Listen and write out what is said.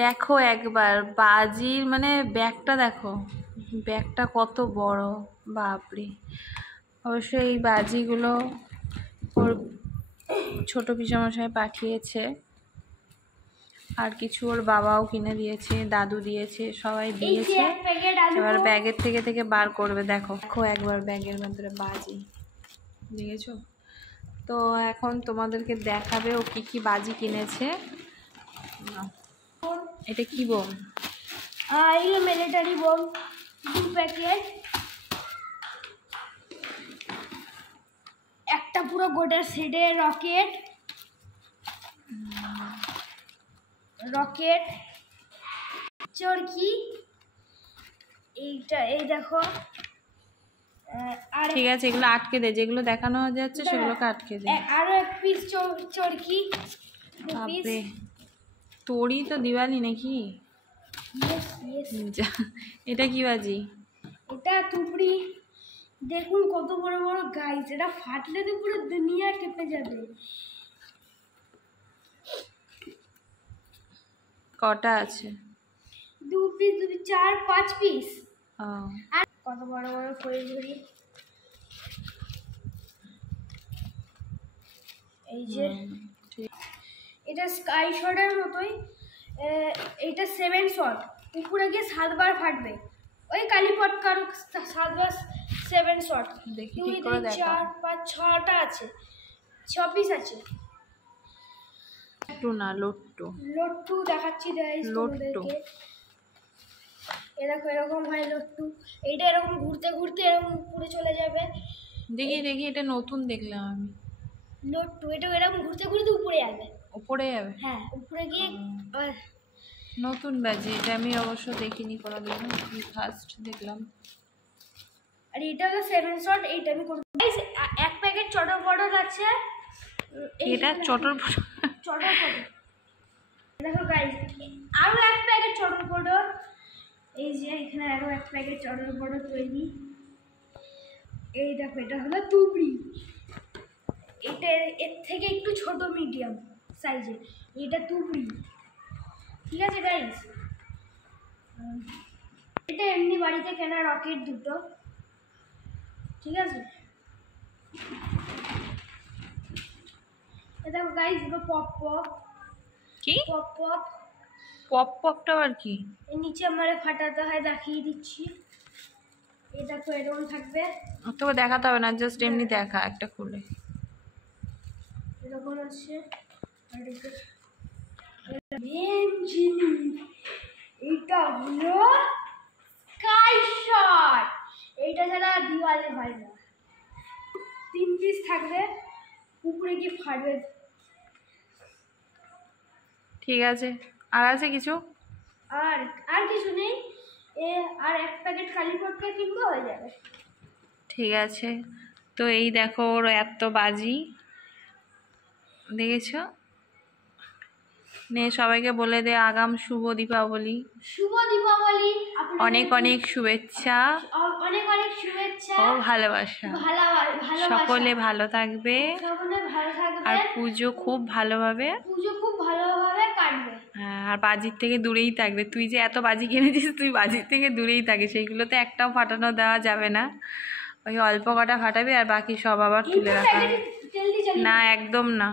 দেখো একবার বাজির মানে ব্যাগটা দেখো, ব্যাগটা কত বড়, বাপরে। অবশ্যই এই বাজিগুলো ওর ছোট পিসমশাই পাঠিয়েছে, আর কিছু ওর বাবাও কিনে দিয়েছে, দাদু দিয়েছে, সবাই দিয়েছে। এবার ব্যাগের থেকে থেকে বার করবে। দেখো দেখো একবার ব্যাগের মধ্যে বাজি, দেখেছো তো? এখন তোমাদেরকে দেখাবে ও কি কি বাজি কিনেছে। এটা কি বোম? এগুলো মিলিটারি বোম, 2 প্যাকেট। একটা পুরো গোটা সেটের রকেট, চরকি। এইটা এই দেখো। আর ঠিক আছে, এগুলো আটকে দে, যেগুলো দেখানো যাচ্ছে সেগুলোকে আটকে দে। আরো এক পিস চরকি। বাপরে, তোরই তো দিওয়ালি নাকি? এটা কি বাজি? এটা তুবড়ি। দেখুন কত বড় বড় গাইস, এটা ফাটলে তো পুরো দুনিয়া কেঁপে যাবে। কটা আছে? 2 পিস, 4 5 পিস। আর কত বড় বড় ফুলঝুরি। এই যে এটা স্কাই শটের মতোই, এটা 7 শট, উপরে গিয়ে 7 বার ফাটবে। ওই কালীপট কারো 7 বার 7 শট। 2 3 4 5 6টা আছে, 6 পিস আছে। লট্টু না লট্টু, লট্টু দেখাচ্ছি গাইস তোমাদেরকে। এরকম এরকম হয় লট্টু। এইটা এরকম ঘুরতে ঘুরতে এরকম উপরে চলে যাবে। দেখি দেখি, এটা নতুন দেখলাম আমি। লট্টু এটা এরকম ঘুরতে ঘুরতে উপরে যাবে। উপরে যাবে? হ্যাঁ, উপরে গিয়ে নতুন বাজি এটা, আমি অবশ্য দেখিনি কোনোদিন, ফার্স্ট দেখলাম। আর এটা হলো 7 শট। এইটা আমি করব গাইস। এক প্যাকেট চটর পটর আছে। এটা চটর পটর? দেখো গাইস, আরো এক প্যাকেট চটর পটর। এই যে এখানে আরো এক প্যাকেট চটর পটর তৈরি। এই দেখো, এটা হলো তুবড়ি। এটা এর থেকে একটু ছোট মিডিয়াম সাইজের, এটা তুবড়ি। ঠিক আছে গাইস, এটা এমনি বাড়িতে কেনা রকেট দুটো। ঠিক আছে, এটা দেখো গাইস, দুটো পপ পপ। কি পপ পপ? পপ পপটা আবার কি? এর নিচে আমারে ফাটাতে হয়, দেখিয়ে দিচ্ছি। এই দেখো এরকম থাকবে। তোকে দেখাতে হবে না, জাস্ট এমনি দেখা একটা খুলে। এরকম আছে। মেন জিনিস এইটা হলো স্কাই শট। এইটা ছাড়া দিওয়ালি হয় না। 3 পিস থাকবে, উপরে কি ফাটবে। ঠিক আছে, আর আছে কিছু? আর কিছু নেই। আর এক প্যাকেট কালীপটকে কিনবো, হয়ে যাবে। ঠিক আছে, তো এই দেখো ওর এত বাজি, দেখেছো? নে সবাইকে বলে দে আগাম শুভ দীপাবলি। শুভ দীপাবলি, অনেক অনেক শুভেচ্ছা, অনেক অনেক শুভেচ্ছা ও ভালোবাসা। সকলে ভালো থাকবে, আর পুজো খুব ভালোভাবে কাটবে। হ্যাঁ, আর বাজির থেকে দূরেই থাকবে। তুই যে এত বাজি কিনেছিস, তুই বাজির থেকে দূরেই থাকিস, সেইগুলোতে একটাও ফাটানো দেওয়া যাবে না। ওই অল্প কটা ফাটাবি, আর বাকি সব আবার তুলে রাখা হবে। না, একদম না।